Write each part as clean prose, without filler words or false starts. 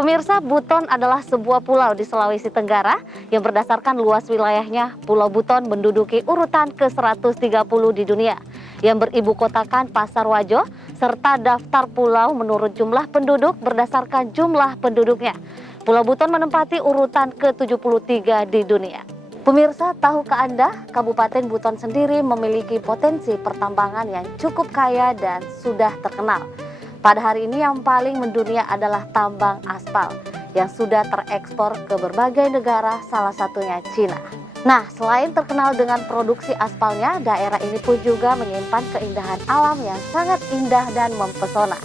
Pemirsa, Buton adalah sebuah pulau di Sulawesi Tenggara yang berdasarkan luas wilayahnya, Pulau Buton menduduki urutan ke-130 di dunia, yang beribu kotakan Pasarwajo, serta daftar pulau menurut jumlah penduduk berdasarkan jumlah penduduknya. Pulau Buton menempati urutan ke-73 di dunia. Pemirsa, tahukah Anda, Kabupaten Buton sendiri memiliki potensi pertambangan yang cukup kaya dan sudah terkenal. Pada hari ini yang paling mendunia adalah tambang aspal yang sudah terekspor ke berbagai negara, salah satunya Cina. Nah, selain terkenal dengan produksi aspalnya, daerah ini pun juga menyimpan keindahan alam yang sangat indah dan mempesona.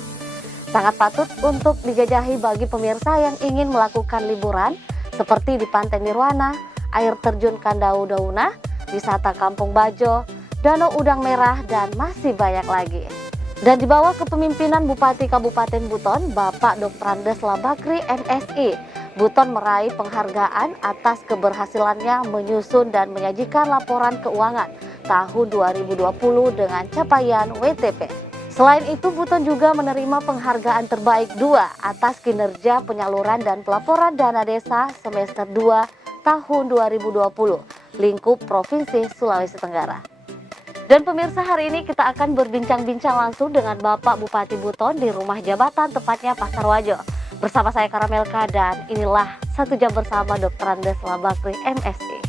Sangat patut untuk dijajahi bagi pemirsa yang ingin melakukan liburan seperti di Pantai Nirwana, air terjun Kandau Dauna, wisata Kampung Bajo, Danau Udang Merah, dan masih banyak lagi. Dan di bawah kepemimpinan Bupati Kabupaten Buton, Bapak Dr. Andes Labakri MSI, Buton meraih penghargaan atas keberhasilannya menyusun dan menyajikan laporan keuangan tahun 2020 dengan capaian WTP. Selain itu, Buton juga menerima penghargaan terbaik 2 atas kinerja penyaluran dan pelaporan dana desa semester 2 tahun 2020, lingkup Provinsi Sulawesi Tenggara. Dan pemirsa, hari ini kita akan berbincang-bincang langsung dengan Bapak Bupati Buton di rumah jabatan, tepatnya Pasarwajo. Bersama saya Karamelka dan inilah 1 jam bersama Dr. Andes Labakri MSI.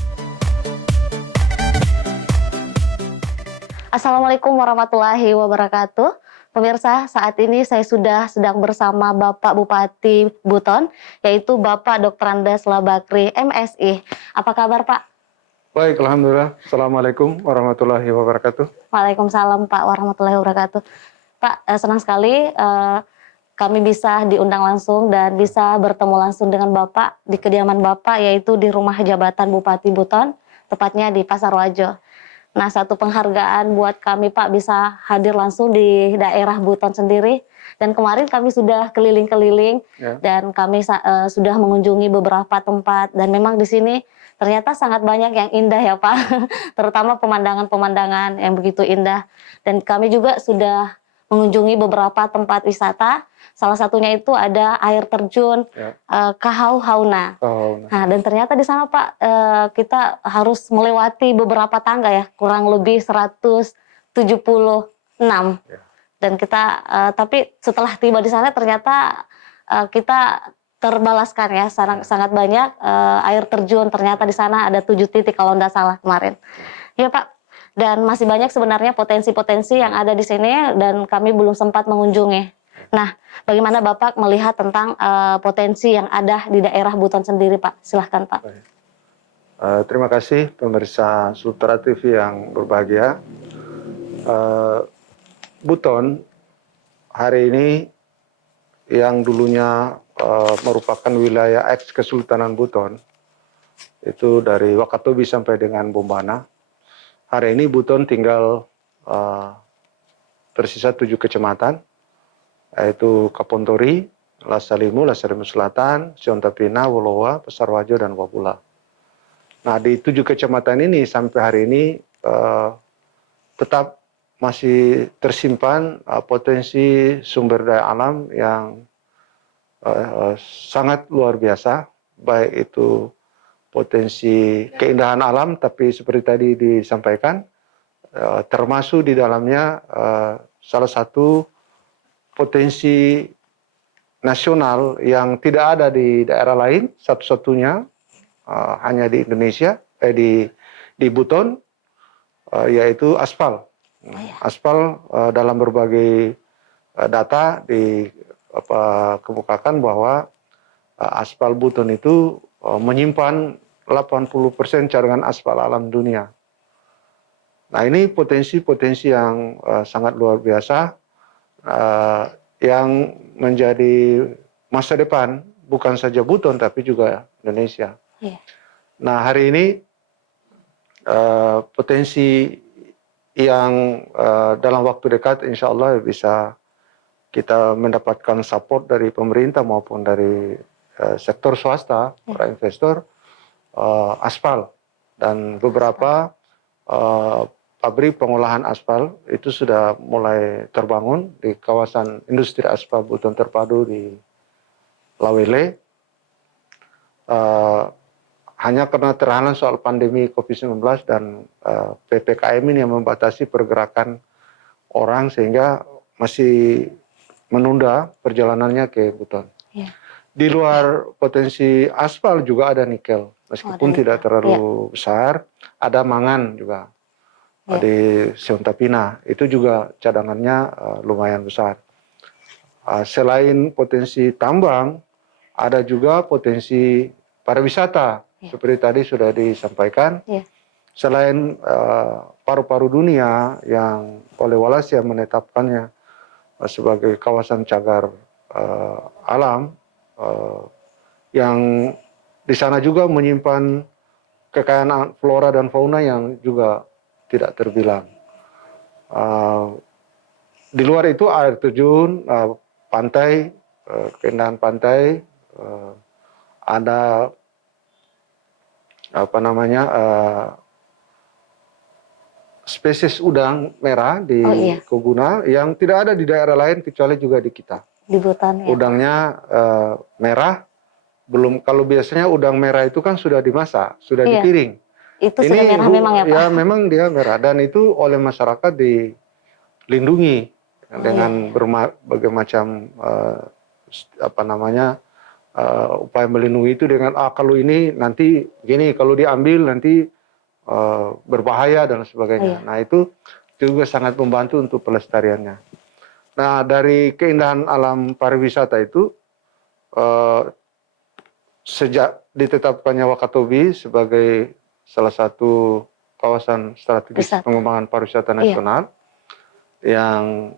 Assalamualaikum warahmatullahi wabarakatuh. Pemirsa, saat ini saya sudah sedang bersama Bapak Bupati Buton, yaitu Bapak Dr. Andes Labakri MSI. Apa kabar, Pak? Baik, Alhamdulillah. Assalamualaikum warahmatullahi wabarakatuh. Waalaikumsalam, Pak, warahmatullahi wabarakatuh. Pak, senang sekali kami bisa diundang langsung dan bisa bertemu langsung dengan Bapak di kediaman Bapak, yaitu di rumah jabatan Bupati Buton, tepatnya di Pasarwajo. Nah, satu penghargaan buat kami, Pak, bisa hadir langsung di daerah Buton sendiri. Dan kemarin kami sudah keliling-keliling dan kami sudah mengunjungi beberapa tempat, dan memang di sini ternyata sangat banyak yang indah ya, Pak, terutama pemandangan-pemandangan yang begitu indah. Dan kami juga sudah mengunjungi beberapa tempat wisata, salah satunya itu ada air terjun Kahau Hauna. Nah, dan ternyata di sana, Pak, kita harus melewati beberapa tangga ya, kurang lebih 176. Dan kita, tapi setelah tiba di sana ternyata kita terbalaskan ya, sangat banyak air terjun. Ternyata di sana ada 7 titik kalau tidak salah kemarin. Ya, Pak. Dan masih banyak sebenarnya potensi-potensi yang ada di sini dan kami belum sempat mengunjungi. Nah, bagaimana Bapak melihat tentang potensi yang ada di daerah Buton sendiri, Pak? Silahkan, Pak. Terima kasih pemirsa Sutra TV yang berbahagia. Buton hari ini yang dulunya merupakan wilayah eks Kesultanan Buton, itu dari Wakatobi sampai dengan Bombana. Hari ini Buton tinggal tersisa 7 kecamatan, yaitu Kapontori, Lasalimu Selatan, Siontapina, Wolowa, Pasarwajo, dan Wapula. Nah, di 7 kecamatan ini sampai hari ini tetap masih tersimpan potensi sumber daya alam yang sangat luar biasa, baik itu potensi keindahan alam, tapi seperti tadi disampaikan, termasuk di dalamnya salah satu potensi nasional yang tidak ada di daerah lain, satu-satunya hanya di Indonesia, di Buton, yaitu aspal. Aspal dalam berbagai data dikemukakan bahwa aspal Buton itu menyimpan 80% cadangan aspal alam dunia. Nah, ini potensi-potensi yang sangat luar biasa yang menjadi masa depan bukan saja Buton tapi juga Indonesia. Nah, hari ini potensi yang dalam waktu dekat insya Allah bisa kita mendapatkan support dari pemerintah maupun dari sektor swasta, para investor, aspal, dan beberapa pabrik pengolahan aspal itu sudah mulai terbangun di kawasan industri aspal Buton Terpadu di Lawele. Hanya karena terhalang soal pandemi COVID-19 dan PPKM ini yang membatasi pergerakan orang sehingga masih menunda perjalanannya ke Buton. Ya. Di luar potensi aspal juga ada nikel, meskipun tidak terlalu besar. Ada mangan juga di Siontapina, itu juga cadangannya lumayan besar. Selain potensi tambang, ada juga potensi pariwisata. Seperti tadi sudah disampaikan, selain paru-paru dunia yang oleh Walasa menetapkannya sebagai kawasan cagar alam, yang di sana juga menyimpan kekayaan flora dan fauna yang juga tidak terbilang. Di luar itu air terjun, pantai, keindahan pantai, ada spesies udang merah di Koguna yang tidak ada di daerah lain kecuali juga di kita. Di Buton, ya. Udangnya merah, belum, kalau biasanya udang merah itu kan sudah dimasak, sudah dipiring. Itu ini sudah merah memang ya Pak? Ya memang dia merah, dan itu oleh masyarakat dilindungi dengan berbagai macam upaya melindungi itu dengan kalau ini nanti gini, kalau diambil nanti berbahaya dan sebagainya. Nah itu juga sangat membantu untuk pelestariannya. Nah dari keindahan alam pariwisata itu sejak ditetapkannya Wakatobi sebagai salah satu kawasan strategis pengembangan pariwisata nasional, yang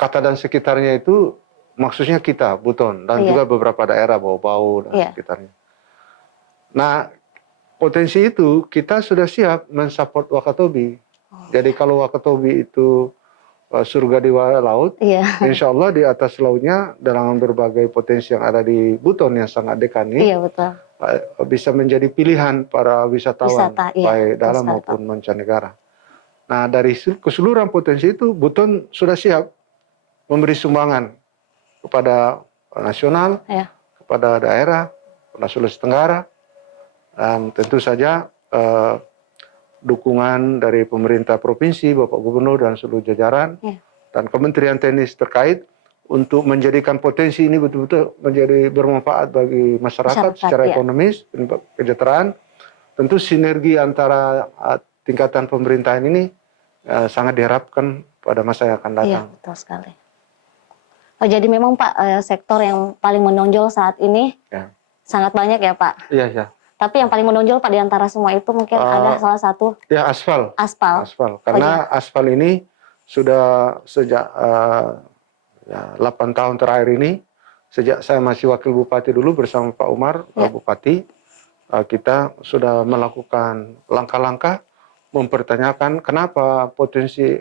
Kata dan sekitarnya itu maksudnya kita, Buton, dan juga beberapa daerah Bau-Bau dan sekitarnya. Nah, potensi itu kita sudah siap mensupport Wakatobi. Jadi kalau Wakatobi itu surga di bawah laut, insya Allah di atas lautnya dengan berbagai potensi yang ada di Buton yang sangat dekat ini, bisa menjadi pilihan para wisatawan, baik dalam maupun mancanegara. Nah, dari keseluruhan potensi itu, Buton sudah siap memberi sumbangan kepada nasional, kepada daerah, kepada Sulawesi Tenggara, dan tentu saja dukungan dari pemerintah provinsi, Bapak Gubernur dan seluruh jajaran, dan Kementerian Teknis terkait untuk menjadikan potensi ini betul-betul menjadi bermanfaat bagi masyarakat secara ekonomis, kesejahteraan. Tentu sinergi antara tingkatan pemerintahan ini sangat diharapkan pada masa yang akan datang. Iya, betul sekali. Oh, jadi memang Pak, sektor yang paling menonjol saat ini sangat banyak ya Pak? Iya. Tapi yang paling menonjol Pak di antara semua itu mungkin ada salah satu? Ya, aspal. Aspal. Karena aspal ini sudah sejak 8 tahun terakhir ini, sejak saya masih wakil bupati dulu bersama Pak Umar, Bupati, kita sudah melakukan langkah-langkah mempertanyakan kenapa potensi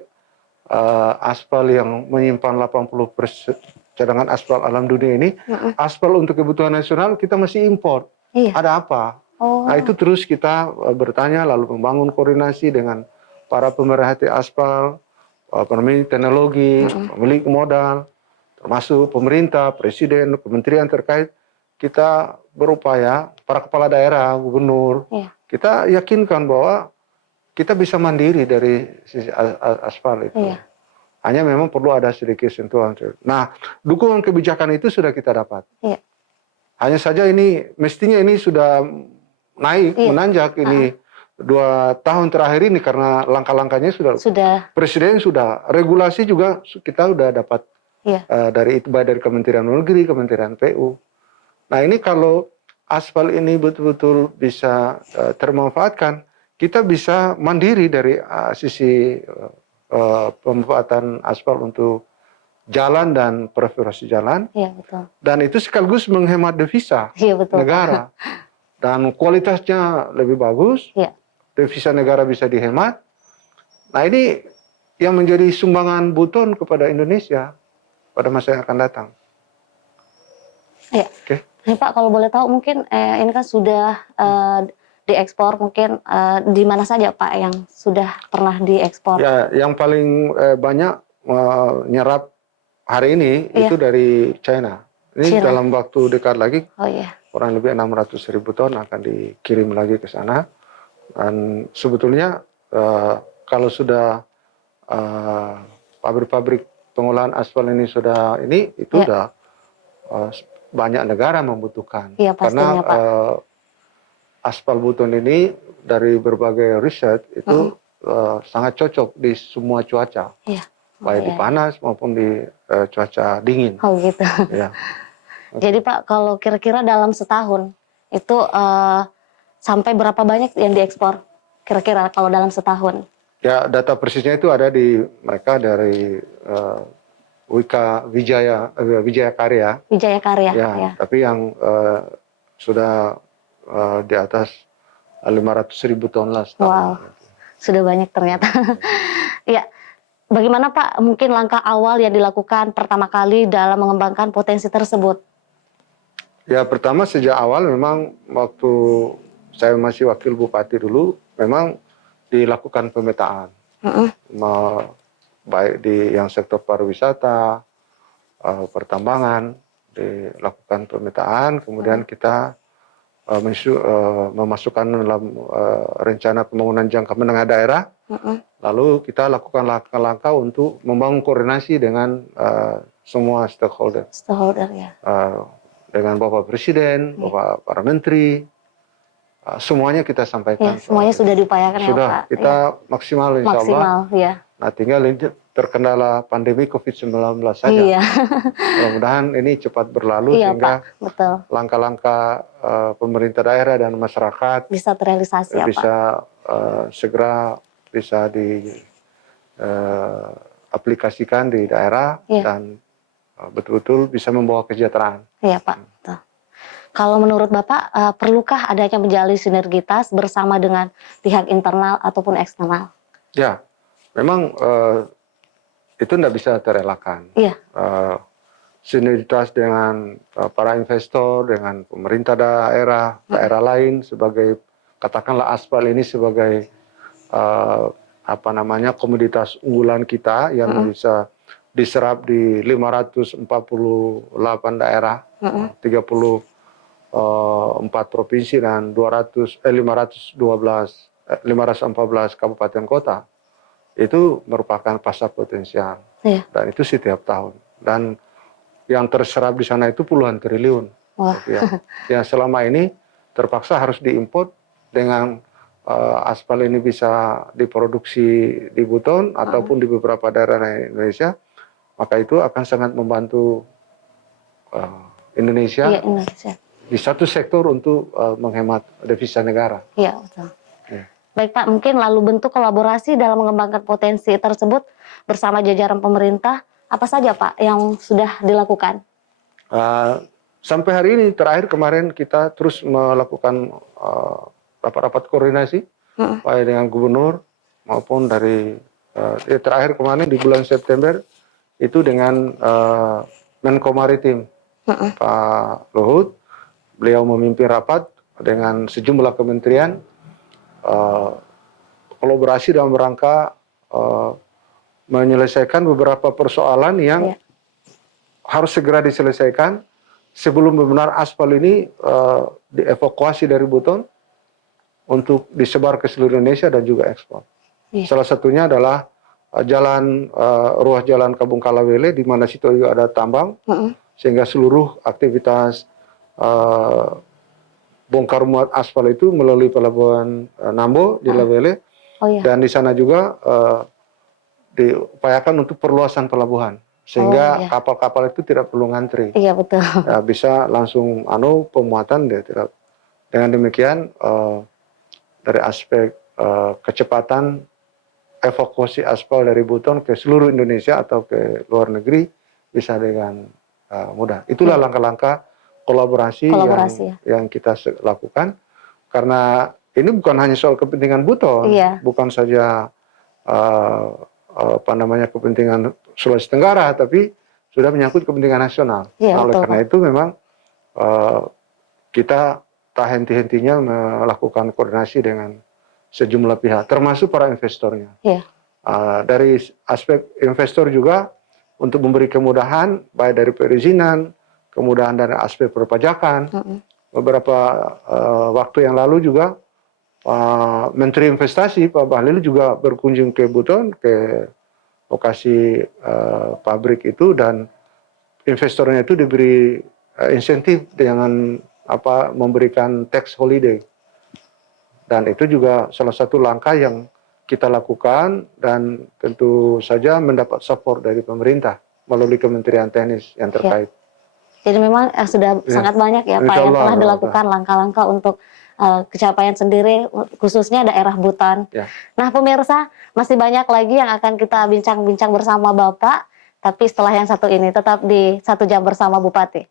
aspal yang menyimpan 80% cadangan aspal alam dunia ini, aspal untuk kebutuhan nasional kita masih impor. Ada apa? Nah itu terus kita bertanya, lalu membangun koordinasi dengan para pemerhati aspal, pemilik teknologi, pemilik modal, termasuk pemerintah, presiden, kementerian terkait. Kita berupaya, para kepala daerah, gubernur, kita yakinkan bahwa kita bisa mandiri dari sisi aspal itu. Hanya memang perlu ada sedikit sentuhan. Nah, dukungan kebijakan itu sudah kita dapat. Hanya saja ini, mestinya ini sudah naik, menanjak ini 2 tahun terakhir ini karena langkah-langkahnya sudah. Presiden sudah, regulasi juga kita sudah dapat dari Kementerian Luar Negeri, Kementerian PU. Nah ini kalau aspal ini betul-betul bisa termanfaatkan, kita bisa mandiri dari sisi pemanfaatan aspal untuk jalan dan perforasi jalan. Dan itu sekaligus menghemat devisa negara. Dan kualitasnya lebih bagus, devisa negara bisa dihemat. Nah ini yang menjadi sumbangan Buton kepada Indonesia pada masa yang akan datang. Nih Pak, kalau boleh tahu mungkin ini kan sudah diekspor, mungkin di mana saja Pak yang sudah pernah diekspor? Ya, yang paling banyak menyerap hari ini itu dari China. Ini Cina. dalam waktu dekat lagi Oh iya. kurang lebih 600.000 ton akan dikirim lagi ke sana. Dan sebetulnya kalau sudah pabrik-pabrik pengolahan aspal ini sudah itu Ya. udah banyak negara membutuhkan. Iya Karena pastinya Pak. aspal buton ini dari berbagai riset itu sangat cocok di semua cuaca, Iya. Oh, baik di iya. panas maupun di cuaca dingin. Oh gitu. Ya. Jadi Pak, kalau kira-kira dalam setahun itu sampai berapa banyak yang diekspor? Kira-kira kalau dalam setahun? Ya, data persisnya itu ada di mereka dari Wika Wijaya Karya. Wijaya Karya. Ya, Ya. tapi yang sudah di atas 500.000 ton lah setahun. Wow, sudah banyak ternyata. Ya, bagaimana Pak mungkin langkah awal yang dilakukan pertama kali dalam mengembangkan potensi tersebut? Ya, pertama sejak awal memang waktu saya masih wakil bupati dulu, memang dilakukan pemetaan. Baik di yang sektor pariwisata, pertambangan, dilakukan pemetaan, kemudian kita memasukkan dalam rencana pembangunan jangka menengah daerah, lalu kita lakukan langkah-langkah untuk membangun koordinasi dengan semua stakeholder. Stakeholder ya. Dengan Bapak Presiden, Bapak para Menteri, semuanya kita sampaikan. Ya, semuanya sudah diupayakan ya Sudah, Pak. kita Ya. maksimal insya Allah. Maksimal, ya. Nah, tinggal ini terkendala pandemi COVID-19 saja. Iya. Mudah-mudahan ini cepat berlalu Iya sehingga Pak, betul. langkah-langkah pemerintah daerah dan masyarakat Bisa terrealisasi ya Pak. bisa segera bisa aplikasikan di daerah dan betul-betul bisa membawa kesejahteraan. Iya Pak, betul. Kalau menurut Bapak, perlukah adanya menjalin sinergitas bersama dengan pihak internal ataupun eksternal? Ya, memang itu tidak bisa terelakkan. Iya. Sinergitas dengan para investor, dengan pemerintah daerah, daerah lain sebagai katakanlah aspal ini sebagai komoditas unggulan kita yang bisa diserap di 548 daerah, 34 provinsi dan 514 kabupaten kota. Itu merupakan pasar potensial. Dan itu setiap tahun. Dan yang terserap di sana itu puluhan triliun rupiah. Yang selama ini terpaksa harus diimpor dengan aspal ini bisa diproduksi di Buton ataupun di beberapa daerah di Indonesia, maka itu akan sangat membantu Indonesia di satu sektor untuk menghemat devisa negara. Iya, betul. Baik Pak, mungkin lalu bentuk kolaborasi dalam mengembangkan potensi tersebut bersama jajaran pemerintah, apa saja Pak yang sudah dilakukan? Sampai hari ini, terakhir kemarin kita terus melakukan rapat-rapat koordinasi, baik dengan gubernur maupun dari terakhir kemarin di bulan September itu dengan Menko Maritim Pak Luhut. Beliau memimpin rapat dengan sejumlah kementerian kolaborasi dalam rangka menyelesaikan beberapa persoalan yang harus segera diselesaikan sebelum benar aspal ini dievakuasi dari Buton untuk disebar ke seluruh Indonesia dan juga ekspor. Salah satunya adalah ruas jalan Kabung Kalawele di mana situ juga ada tambang, sehingga seluruh aktivitas bongkar muat aspal itu melalui pelabuhan Nambo di Lawele, dan di sana juga diupayakan untuk perluasan pelabuhan sehingga kapal-kapal itu tidak perlu ngantri. Iya betul. Ya, bisa langsung pemuatan dia tidak. Dengan demikian dari aspek kecepatan evakuasi aspal dari Buton ke seluruh Indonesia atau ke luar negeri bisa dengan mudah. Itulah langkah-langkah kolaborasi yang kita lakukan, karena ini bukan hanya soal kepentingan Buton, bukan saja kepentingan Sulawesi Tenggara, tapi sudah menyangkut kepentingan nasional. Oleh karena itu memang kita tak henti-hentinya melakukan koordinasi dengan sejumlah pihak, termasuk para investornya. Dari aspek investor juga untuk memberi kemudahan, baik dari perizinan, kemudahan dari aspek perpajakan. Mm-mm. Beberapa waktu yang lalu juga Menteri Investasi Pak Bahlil juga berkunjung ke Buton, ke lokasi pabrik itu, dan investornya itu diberi insentif dengan memberikan tax holiday. Dan itu juga salah satu langkah yang kita lakukan dan tentu saja mendapat support dari pemerintah melalui Kementerian Teknis yang terkait. Jadi memang sudah sangat banyak ya Pak yang telah dilakukan langkah-langkah untuk kecapaian sendiri, khususnya daerah Buton. Ya. Nah pemirsa, masih banyak lagi yang akan kita bincang-bincang bersama Bapak, tapi setelah yang satu ini tetap di 1 Jam Bersama Bupati.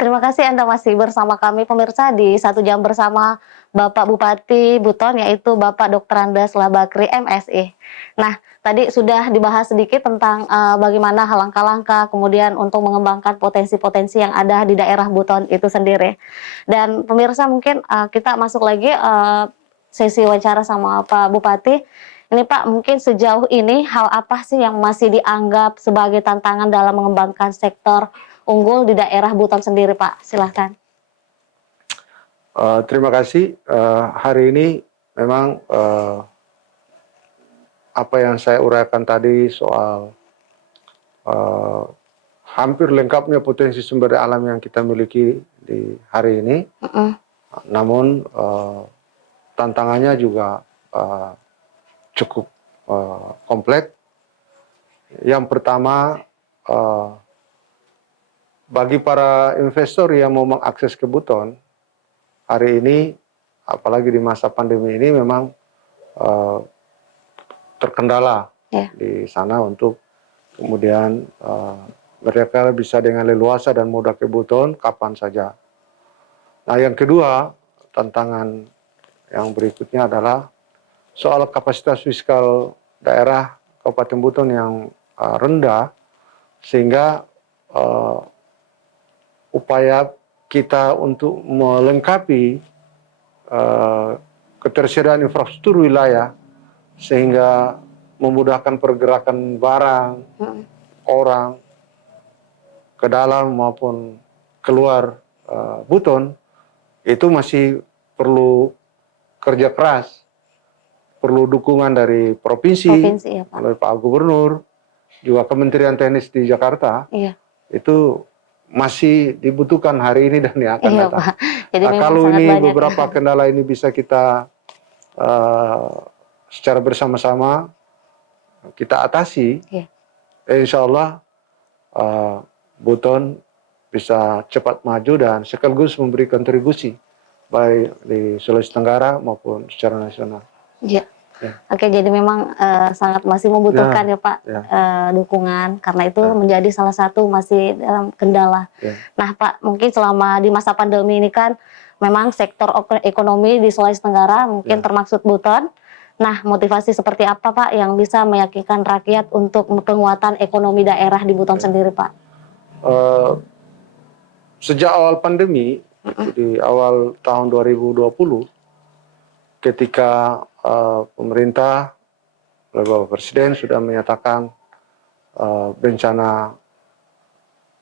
Terima kasih Anda masih bersama kami pemirsa di 1 Jam Bersama Bapak Bupati Buton, yaitu Bapak Dr. Andes Labakri MSI. Nah, tadi sudah dibahas sedikit tentang bagaimana langkah-langkah kemudian untuk mengembangkan potensi-potensi yang ada di daerah Buton itu sendiri. Dan pemirsa mungkin kita masuk lagi sesi wawancara sama Pak Bupati. Ini Pak, mungkin sejauh ini hal apa sih yang masih dianggap sebagai tantangan dalam mengembangkan sektor unggul di daerah Buton sendiri, Pak? Silahkan. Terima kasih. Hari ini memang apa yang saya uraikan tadi soal hampir lengkapnya potensi sumber daya alam yang kita miliki di hari ini. Namun tantangannya juga cukup kompleks. Yang pertama, bagi para investor yang mau mengakses ke Buton, hari ini, apalagi di masa pandemi ini, memang terkendala di sana untuk kemudian mereka bisa dengan leluasa dan mudah ke Buton kapan saja. Nah, yang kedua, tantangan yang berikutnya adalah soal kapasitas fiskal daerah Kabupaten Buton yang rendah, sehingga upaya kita untuk melengkapi ketersediaan infrastruktur wilayah sehingga memudahkan pergerakan barang, orang ke dalam maupun keluar Buton itu masih perlu kerja keras, perlu dukungan dari provinsi Ya, Pak. oleh Pak Gubernur, juga Kementerian Teknis di Jakarta. Itu masih dibutuhkan hari ini dan yang akan datang. Pak. Jadi kalau ini beberapa kendala ini bisa kita secara bersama-sama kita atasi, insya Allah Buton bisa cepat maju dan sekaligus memberi kontribusi baik di Sulawesi Tenggara maupun secara nasional. Oke, jadi memang sangat masih membutuhkan ya Pak dukungan, karena itu menjadi salah satu masih dalam kendala. Nah Pak, mungkin selama di masa pandemi ini kan memang sektor ekonomi di Sulawesi Tenggara mungkin termaksud Buton. Nah, motivasi seperti apa Pak yang bisa meyakinkan rakyat untuk penguatan ekonomi daerah di Buton sendiri Pak? Sejak awal pandemi, di awal tahun 2020, ketika pemerintah, Bapak Presiden sudah menyatakan bencana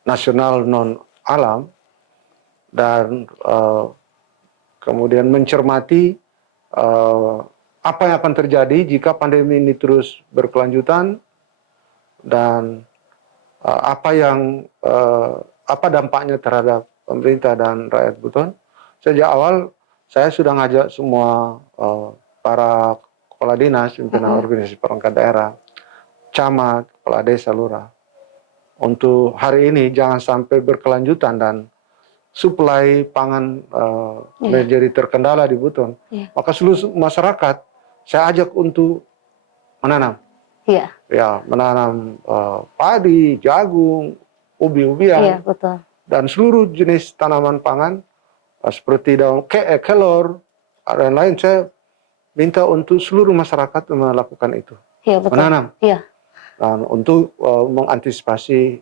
nasional non alam, dan kemudian mencermati apa yang akan terjadi jika pandemi ini terus berkelanjutan, dan apa dampaknya terhadap pemerintah dan rakyat Buton. Sejak awal saya sudah ngajak semua para kepala dinas, pimpinan organisasi perangkat daerah, camat, kepala desa, lurah, untuk hari ini jangan sampai berkelanjutan dan suplai pangan menjadi terkendala di Buton. Maka seluruh masyarakat saya ajak untuk menanam. Menanam padi, jagung, ubi-ubian, dan seluruh jenis tanaman pangan seperti daun kelor dan lain. Saya minta untuk seluruh masyarakat melakukan itu, menanam, dan untuk mengantisipasi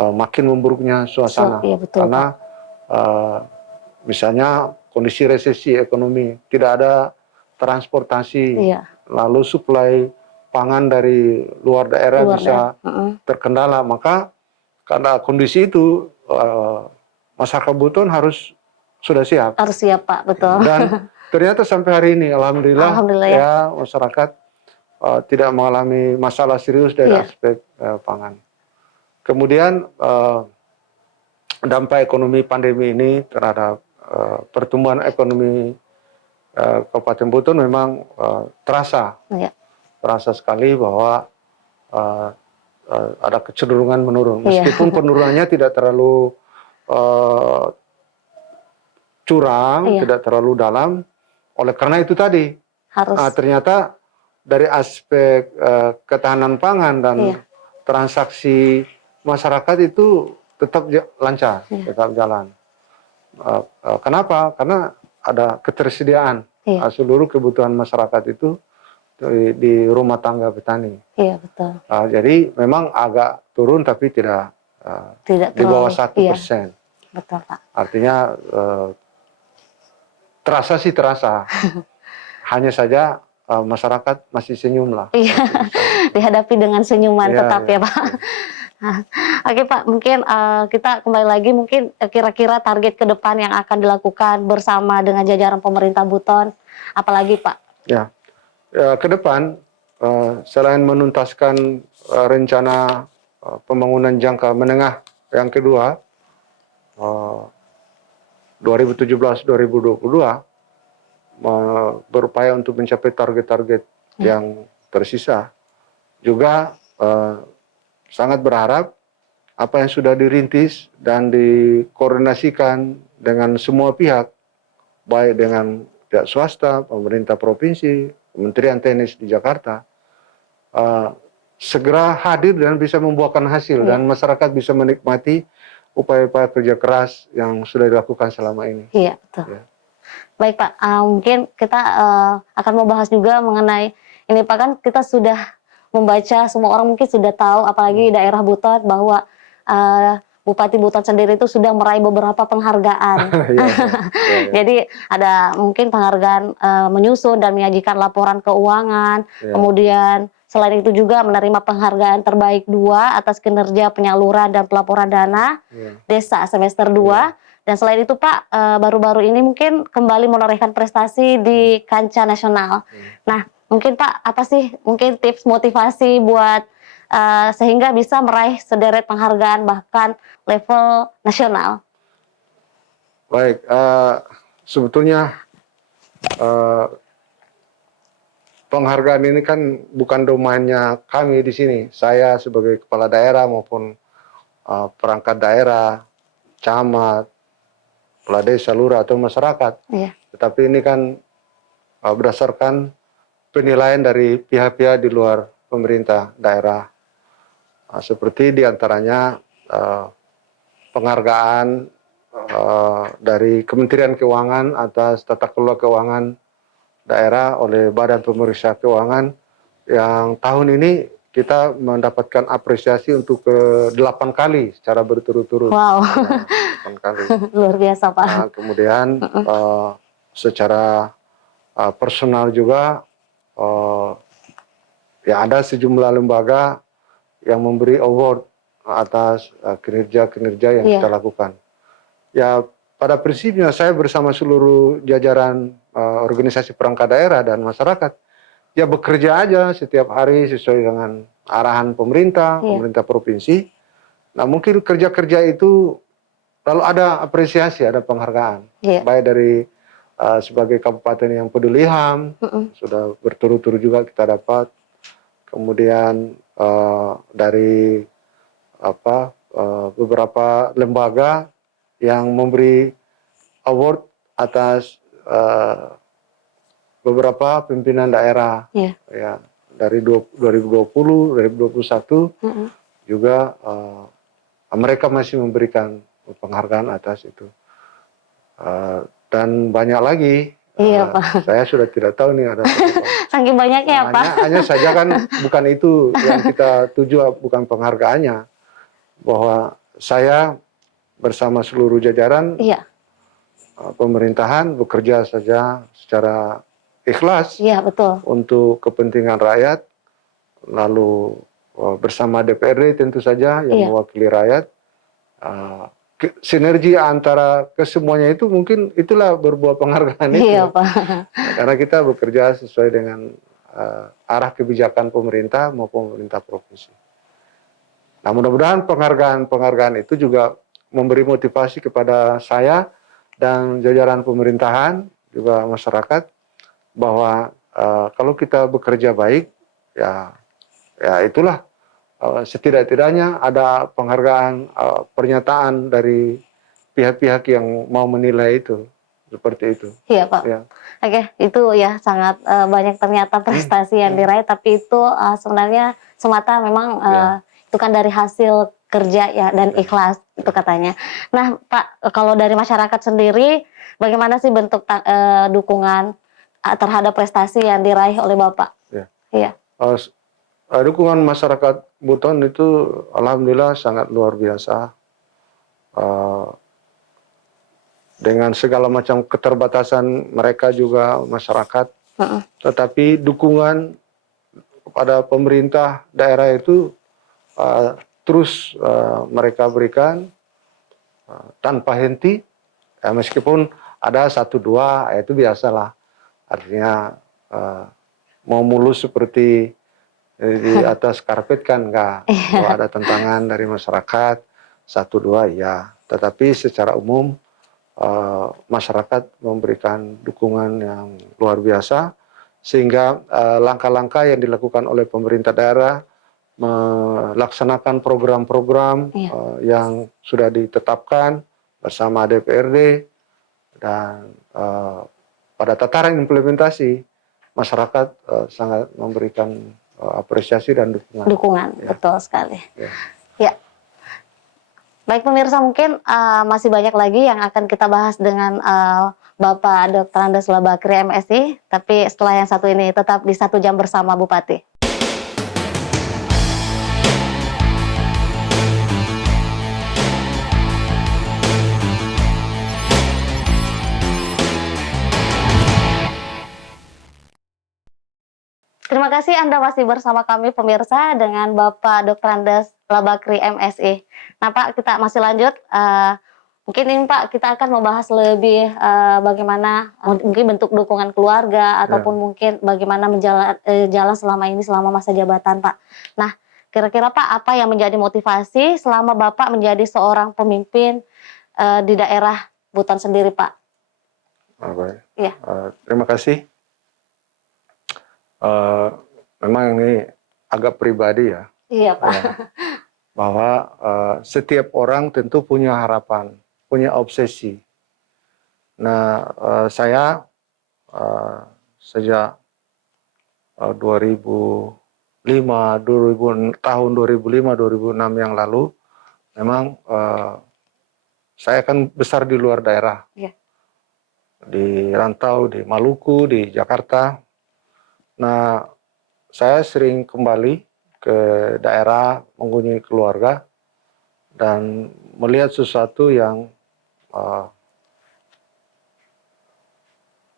makin memburuknya suasana, karena eh, misalnya kondisi resesi ekonomi, tidak ada transportasi, Iya, lalu suplai pangan dari luar daerah luar bisa daerah. Heeh. terkendala. Maka karena kondisi itu masyarakat Buton harus sudah siap. Harus siap Pak, betul. Dan ternyata sampai hari ini, alhamdulillah, Alhamdulillah ya. ya masyarakat tidak mengalami masalah serius dari Iya, aspek pangan. Kemudian dampak ekonomi pandemi ini terhadap pertumbuhan ekonomi Kabupaten Buton memang terasa iya, sekali bahwa uh, ada kecenderungan menurun. iya, Meskipun penurunannya tidak terlalu uh, curang, iya. tidak terlalu dalam. Oleh karena itu tadi, Harus, ternyata dari aspek ketahanan pangan dan iya, transaksi masyarakat itu tetap lancar, iya, tetap jalan. Kenapa? Karena ada ketersediaan iya, seluruh kebutuhan masyarakat itu di rumah tangga petani. iya betul. Jadi memang agak turun tapi tidak Tidak di bawah terlalu, iya, 1%. betul Pak. Artinya terasa sih terasa. Hanya saja masyarakat masih senyum lah. Iya, Masih bisa. dihadapi dengan senyuman Iya, tetap iya, ya Pak. iya. Oke Pak, mungkin kita kembali lagi mungkin kira-kira target ke depan yang akan dilakukan bersama dengan jajaran pemerintah Buton, apalagi Pak? Ya, ke depan selain menuntaskan rencana pembangunan jangka menengah yang kedua 2017-2022 berupaya untuk mencapai target-target yang tersisa. Juga sangat berharap apa yang sudah dirintis dan dikoordinasikan dengan semua pihak, baik dengan pihak swasta, pemerintah provinsi, Kementerian Teknis di Jakarta, segera hadir dan bisa membuahkan hasil dan masyarakat bisa menikmati upaya-upaya kerja keras yang sudah dilakukan selama ini. Iya betul. Ya. Baik Pak, mungkin kita akan membahas juga mengenai ini Pak, kan kita sudah membaca, semua orang mungkin sudah tahu, apalagi di daerah Buton bahwa Bupati Buton sendiri itu sudah meraih beberapa penghargaan. Ya, ya, ya. Jadi ada mungkin penghargaan menyusun dan menyajikan laporan keuangan, Ya. kemudian selain itu juga menerima penghargaan terbaik 2 atas kinerja penyaluran dan pelaporan dana Ya. desa semester 2. Dan selain itu Pak, baru-baru ini mungkin kembali menorehkan prestasi di kancah nasional. Nah, mungkin Pak, apa sih mungkin tips motivasi buat sehingga bisa meraih sederet penghargaan bahkan level nasional? Baik, sebetulnya penghargaan ini kan bukan domainnya kami di sini. Saya sebagai kepala daerah maupun perangkat daerah, camat, kepala desa, lurah atau masyarakat. Iya, Tetapi ini kan berdasarkan penilaian dari pihak-pihak di luar pemerintah daerah. Seperti diantaranya penghargaan dari Kementerian Keuangan atas tata kelola keuangan daerah oleh Badan Pemeriksa Keuangan yang tahun ini kita mendapatkan apresiasi untuk ke-8 kali secara berturut-turut. wow, 8 kali. luar biasa Pak. Kemudian secara personal juga ya ada sejumlah lembaga yang memberi award atas kinerja-kinerja yang kita lakukan. Ya pada prinsipnya saya bersama seluruh jajaran organisasi perangkat daerah dan masyarakat ya bekerja aja setiap hari sesuai dengan arahan pemerintah, pemerintah provinsi. Nah mungkin kerja-kerja itu lalu ada apresiasi, ada penghargaan, baik dari sebagai kabupaten yang peduli HAM, sudah berturut-turut juga kita dapat. Kemudian dari beberapa lembaga yang memberi award atas beberapa pimpinan daerah, ya dari 2020, 2021 juga mereka masih memberikan penghargaan atas itu. Dan banyak lagi. Iya Pak. Saya sudah tidak tahu nih ada. Saking banyaknya ya Pak. Hanya saja kan bukan itu yang kita tuju, bukan penghargaannya. Bahwa saya bersama seluruh jajaran Iya, pemerintahan bekerja saja secara ikhlas iya betul. untuk kepentingan rakyat, lalu bersama DPRD tentu saja yang Iya, mewakili rakyat. Sinergi antara kesemuanya itu mungkin itulah berbuah penghargaan iya itu. Pak. Karena kita bekerja sesuai dengan arah kebijakan pemerintah maupun pemerintah provinsi. Nah, mudah-mudahan penghargaan itu juga memberi motivasi kepada saya dan jajaran pemerintahan, juga masyarakat, bahwa kalau kita bekerja baik, ya itulah setidak-tidaknya ada penghargaan, pernyataan dari pihak-pihak yang mau menilai itu, seperti itu. Iya Pak. Ya. Oke, itu ya sangat banyak ternyata prestasi yang diraih, tapi itu sebenarnya semata memang itu kan dari hasil kerja ya dan ikhlas itu katanya. Nah Pak, kalau dari masyarakat sendiri, bagaimana sih bentuk dukungan terhadap prestasi yang diraih oleh Bapak? Ya. Iya, Dukungan masyarakat Buton itu alhamdulillah sangat luar biasa. Dengan segala macam keterbatasan mereka juga masyarakat, tetapi dukungan kepada pemerintah daerah itu terus mereka berikan tanpa henti, ya, meskipun ada satu dua itu biasalah, artinya mau mulus seperti di atas karpet kan enggak. Kalau ada tantangan dari masyarakat satu dua ya, tetapi secara umum masyarakat memberikan dukungan yang luar biasa, sehingga langkah-langkah yang dilakukan oleh pemerintah daerah melaksanakan program-program yang sudah ditetapkan bersama DPRD, dan pada tataran implementasi masyarakat sangat memberikan apresiasi dan dukungan. dukungan, Ya. betul sekali. Ya. Ya. Baik pemirsa, mungkin masih banyak lagi yang akan kita bahas dengan Bapak Dr. Andes Labakri MSI, tapi setelah yang satu ini tetap di 1 jam bersama Bupati. Terima kasih Anda masih bersama kami pemirsa dengan Bapak Dr. Andes Labakri MSI. Nah Pak, kita masih lanjut. Mungkin ini Pak, kita akan membahas lebih bagaimana mungkin bentuk dukungan keluarga ataupun mungkin bagaimana jalan selama ini selama masa jabatan Pak. Nah, kira-kira Pak, apa yang menjadi motivasi selama Bapak menjadi seorang pemimpin di daerah Buton sendiri Pak? Baik. Iya. Terima kasih. Memang ini agak pribadi ya. Iya Pak. Bahwa setiap orang tentu punya harapan, punya obsesi. Nah, saya sejak tahun 2005-2006 yang lalu, memang saya kan besar di luar daerah. Iya. Di rantau, di Maluku, di Jakarta. Nah, saya sering kembali ke daerah, mengunjungi keluarga, dan melihat sesuatu yang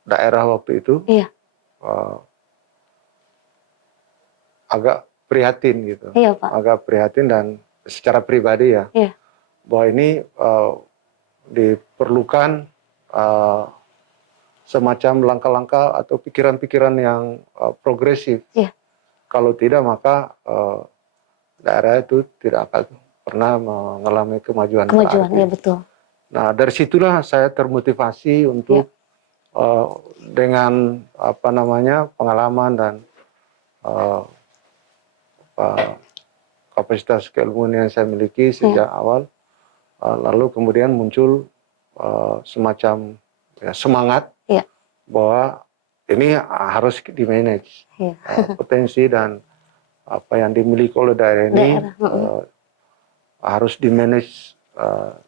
daerah waktu itu agak prihatin gitu. Iya, Pak. Agak prihatin, dan secara pribadi ya, bahwa ini diperlukan semacam langkah-langkah atau pikiran-pikiran yang progresif. Kalau tidak, maka daerah itu tidak akan pernah mengalami kemajuan berarti. Ya betul. Nah, dari situlah saya termotivasi untuk dengan pengalaman dan kapasitas keilmuan yang saya miliki sejak awal, lalu kemudian muncul semacam semangat bahwa ini harus di-manage. Potensi dan apa yang dimiliki oleh daerah ini harus di-manage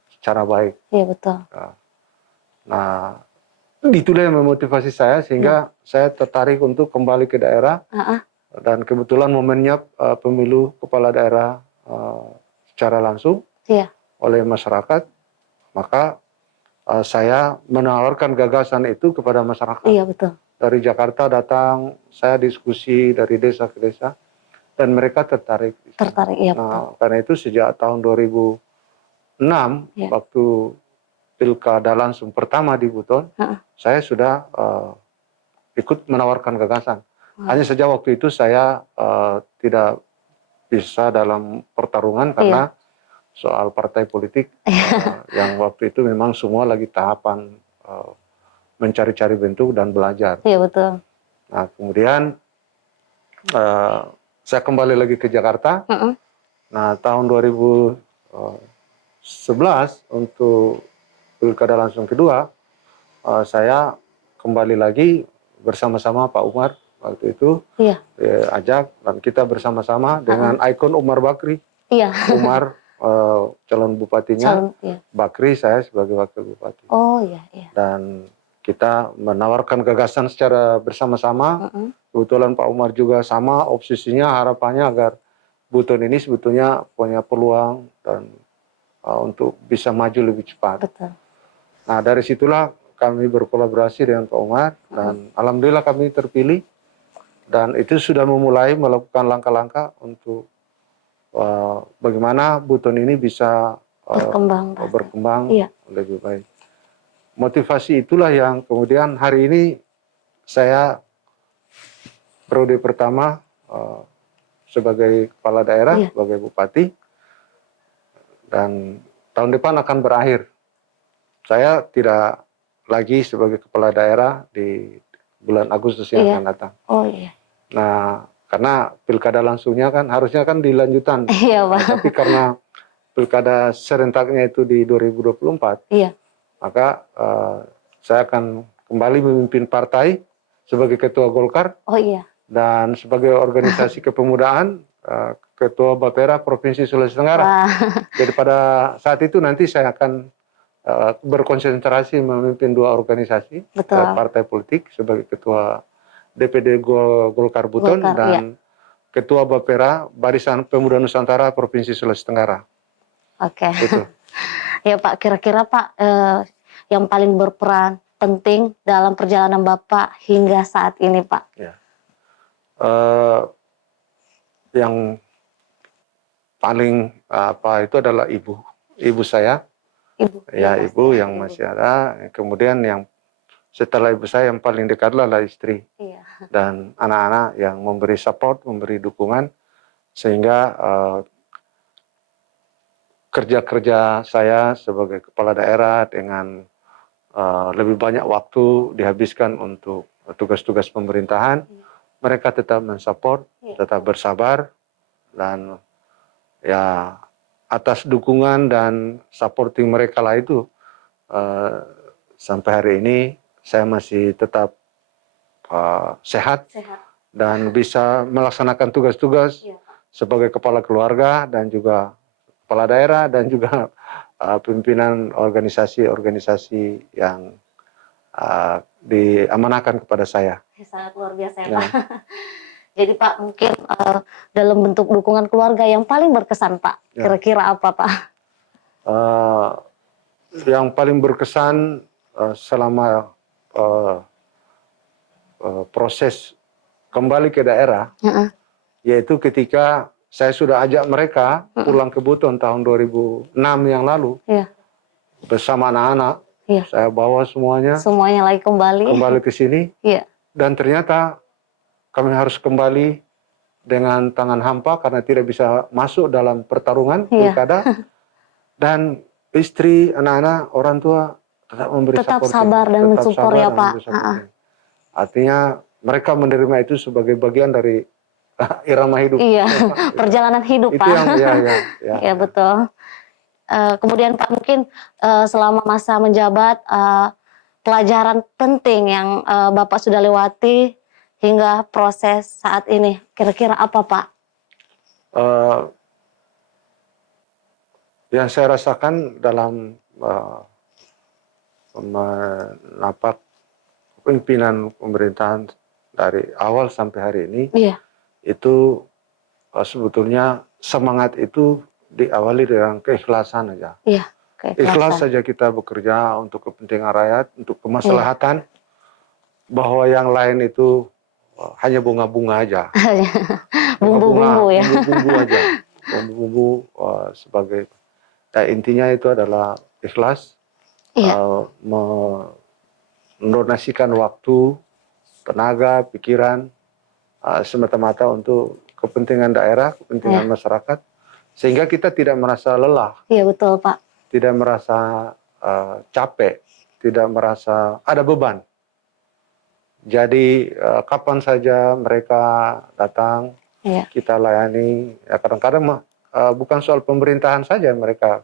secara baik. Iya betul. Nah, itulah yang memotivasi saya sehingga saya tertarik untuk kembali ke daerah. Dan kebetulan momennya pemilu kepala daerah secara langsung oleh masyarakat. maka saya menawarkan gagasan itu kepada masyarakat. Iya, betul. Dari Jakarta datang, saya diskusi dari desa ke desa, dan mereka tertarik. Tertarik, iya betul. Nah, karena itu sejak tahun 2006, Iya. waktu pilkada langsung pertama di Buton, saya sudah ikut menawarkan gagasan. Hanya saja waktu itu saya tidak bisa dalam pertarungan karena soal partai politik yang waktu itu memang semua lagi tahapan mencari-cari bentuk dan belajar. Iya, betul. Nah, kemudian saya kembali lagi ke Jakarta. Nah, tahun 2011 untuk pilkada langsung kedua, saya kembali lagi bersama-sama Pak Umar waktu itu, ajak, dan kita bersama-sama dengan ikon Umar Bakri. Umar calon bupatinya, Bakri saya sebagai wakil bupati. Oh iya, iya. Dan kita menawarkan gagasan secara bersama-sama. Kebetulan Pak Umar juga sama obsesinya, harapannya agar Buton ini sebetulnya punya peluang dan untuk bisa maju lebih cepat. Betul. Nah, dari situlah kami berkolaborasi dengan Pak Umar dan alhamdulillah kami terpilih, dan itu sudah memulai melakukan langkah-langkah untuk bagaimana Buton ini bisa berkembang lebih baik. Motivasi itulah yang kemudian hari ini saya periode pertama sebagai kepala daerah, sebagai bupati, dan tahun depan akan berakhir. Saya tidak lagi sebagai kepala daerah di bulan Agustus yang akan datang. Oh iya. Nah, karena pilkada langsungnya kan harusnya kan dilanjutan. Iya, Pak. Tapi karena pilkada serentaknya itu di 2024, maka saya akan kembali memimpin partai sebagai ketua Golkar. Oh iya. Dan sebagai organisasi kepemudaan, ketua Bapera Provinsi Sulawesi Tenggara. Jadi pada saat itu nanti saya akan berkonsentrasi memimpin dua organisasi, partai politik sebagai ketua DPD Golkar Buton dan ketua Bapera Barisan Pemuda Nusantara Provinsi Sulawesi Tenggara. Oke. Ya Pak, kira-kira Pak yang paling berperan penting dalam perjalanan Bapak hingga saat ini Pak? Yang paling itu adalah ibu saya. Ibu yang masih ada. Kemudian yang setelah ibu saya yang paling dekat adalah istri dan anak-anak yang memberi support, memberi dukungan, sehingga kerja-kerja saya sebagai kepala daerah dengan lebih banyak waktu dihabiskan untuk tugas-tugas pemerintahan. Mereka tetap mensupport, tetap bersabar, dan ya atas dukungan dan supporting mereka lah itu sampai hari ini saya masih tetap sehat dan bisa melaksanakan tugas-tugas sebagai kepala keluarga dan juga kepala daerah dan juga pimpinan organisasi-organisasi yang diamanahkan kepada saya. Sangat luar biasa ya Pak. Jadi Pak, mungkin dalam bentuk dukungan keluarga yang paling berkesan Pak, kira-kira apa Pak? Yang paling berkesan selama proses kembali ke daerah, yaitu ketika saya sudah ajak mereka pulang ke Buton tahun 2006 yang lalu, bersama anak-anak, saya bawa semuanya lagi kembali ke sini, dan ternyata kami harus kembali dengan tangan hampa karena tidak bisa masuk dalam pertarungan pilkada. Dan istri, anak-anak, orang tua tetap memberi tetap support, sabar dan mensupport ya Pak. Artinya mereka menerima itu sebagai bagian dari irama hidup. Perjalanan hidup itu Pak. Ya, betul. Kemudian Pak, mungkin selama masa menjabat pelajaran penting yang Bapak sudah lewati hingga proses saat ini, kira-kira apa Pak? Yang saya rasakan dalam menapak pimpinan pemerintahan dari awal sampai hari ini, itu sebetulnya semangat itu diawali dengan keikhlasan aja. Ikhlas keikhlasan. saja kita bekerja untuk kepentingan rakyat, untuk kemaslahatan, bahwa yang lain itu hanya bunga-bunga aja. Bumbu-bumbu ya. Bumbu-bumbu aja. Bumbu-bumbu sebagai, intinya itu adalah ikhlas, Iya, mendonasikan waktu, tenaga, pikiran, semata-mata untuk kepentingan daerah, kepentingan masyarakat, sehingga kita tidak merasa lelah, iya betul Pak. tidak merasa capek, tidak merasa ada beban. Jadi kapan saja mereka datang, Iya, kita layani. Ya, kadang-kadang bukan soal pemerintahan saja yang mereka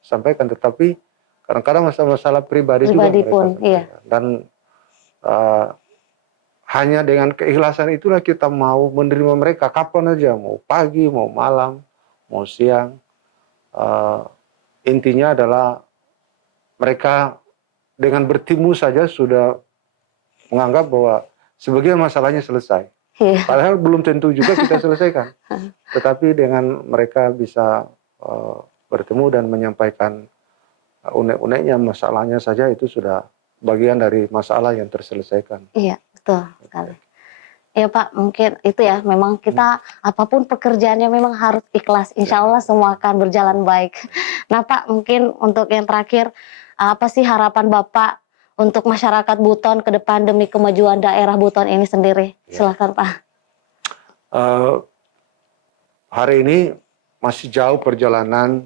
sampaikan, tetapi kadang-kadang masalah-masalah pribadi juga pribadi mereka pun, iya. sampaikan. Dan hanya dengan keikhlasan itulah kita mau menerima mereka kapan aja, mau pagi, mau malam, mau siang. Intinya adalah mereka dengan bertemu saja sudah menganggap bahwa sebagian masalahnya selesai. Iya, Padahal belum tentu juga kita selesaikan. Tetapi dengan mereka bisa bertemu dan menyampaikan unek-uneknya, masalahnya saja, itu sudah bagian dari masalah yang terselesaikan. iya betul sekali. Ya Pak, mungkin itu ya, memang kita apapun pekerjaannya memang harus ikhlas. Insya Allah semua akan berjalan baik. Nah Pak, mungkin untuk yang terakhir, apa sih harapan Bapak untuk masyarakat Buton ke depan demi kemajuan daerah Buton ini sendiri? Silakan Pak. Hari ini masih jauh perjalanan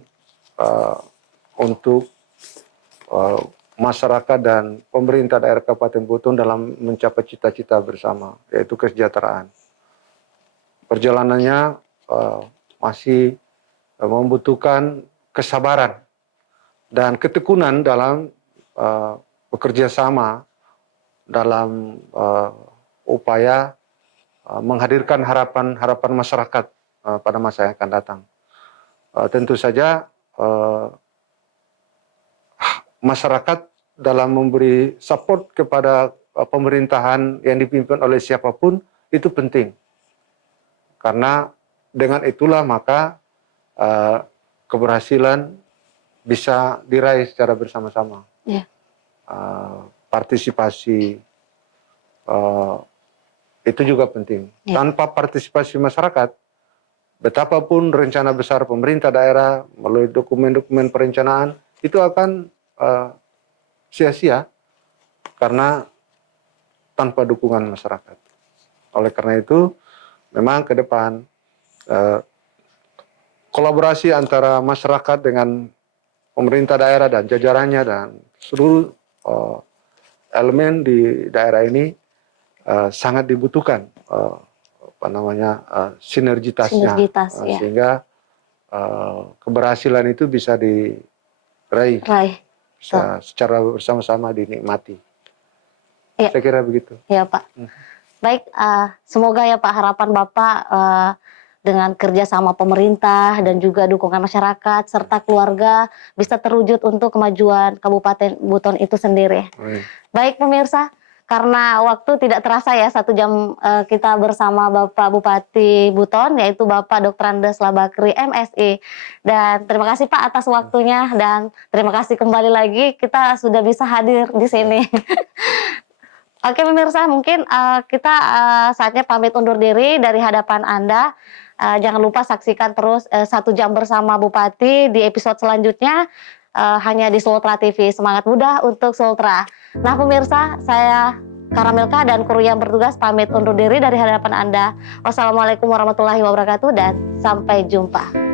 untuk masyarakat dan pemerintah daerah Kabupaten Buton dalam mencapai cita-cita bersama, yaitu kesejahteraan. Perjalanannya masih membutuhkan kesabaran dan ketekunan dalam bekerja sama dalam upaya menghadirkan harapan masyarakat pada masa yang akan datang. Tentu saja masyarakat dalam memberi support kepada pemerintahan yang dipimpin oleh siapapun itu penting. Karena dengan itulah maka keberhasilan bisa diraih secara bersama-sama. Yeah. Partisipasi itu juga penting. Yeah. Tanpa partisipasi masyarakat, betapapun rencana besar pemerintah daerah melalui dokumen-dokumen perencanaan itu akan sia-sia karena tanpa dukungan masyarakat. Oleh karena itu, memang ke depan kolaborasi antara masyarakat dengan pemerintah daerah dan jajarannya dan seluruh elemen di daerah ini sangat dibutuhkan sinergitasnya, ya. Sehingga keberhasilan itu bisa diraih, bisa secara bersama-sama dinikmati. Ya. Saya kira begitu. Ya Pak. Baik, semoga ya Pak harapan Bapak dengan kerjasama pemerintah dan juga dukungan masyarakat serta keluarga bisa terwujud untuk kemajuan Kabupaten Buton itu sendiri. Baik pemirsa, karena waktu tidak terasa ya 1 jam kita bersama Bapak Bupati Buton, yaitu Bapak Dr. Andes Labakri MSI. Dan terima kasih Pak atas waktunya dan terima kasih kembali lagi kita sudah bisa hadir di sini. Oke pemirsa, mungkin kita saatnya pamit undur diri dari hadapan Anda. Jangan lupa saksikan terus 1 jam bersama Bupati di episode selanjutnya hanya di Sultra TV. Semangat muda untuk Sultra. Nah pemirsa, saya Karamelka dan kru yang bertugas pamit undur diri dari hadapan Anda. Wassalamualaikum warahmatullahi wabarakatuh dan sampai jumpa.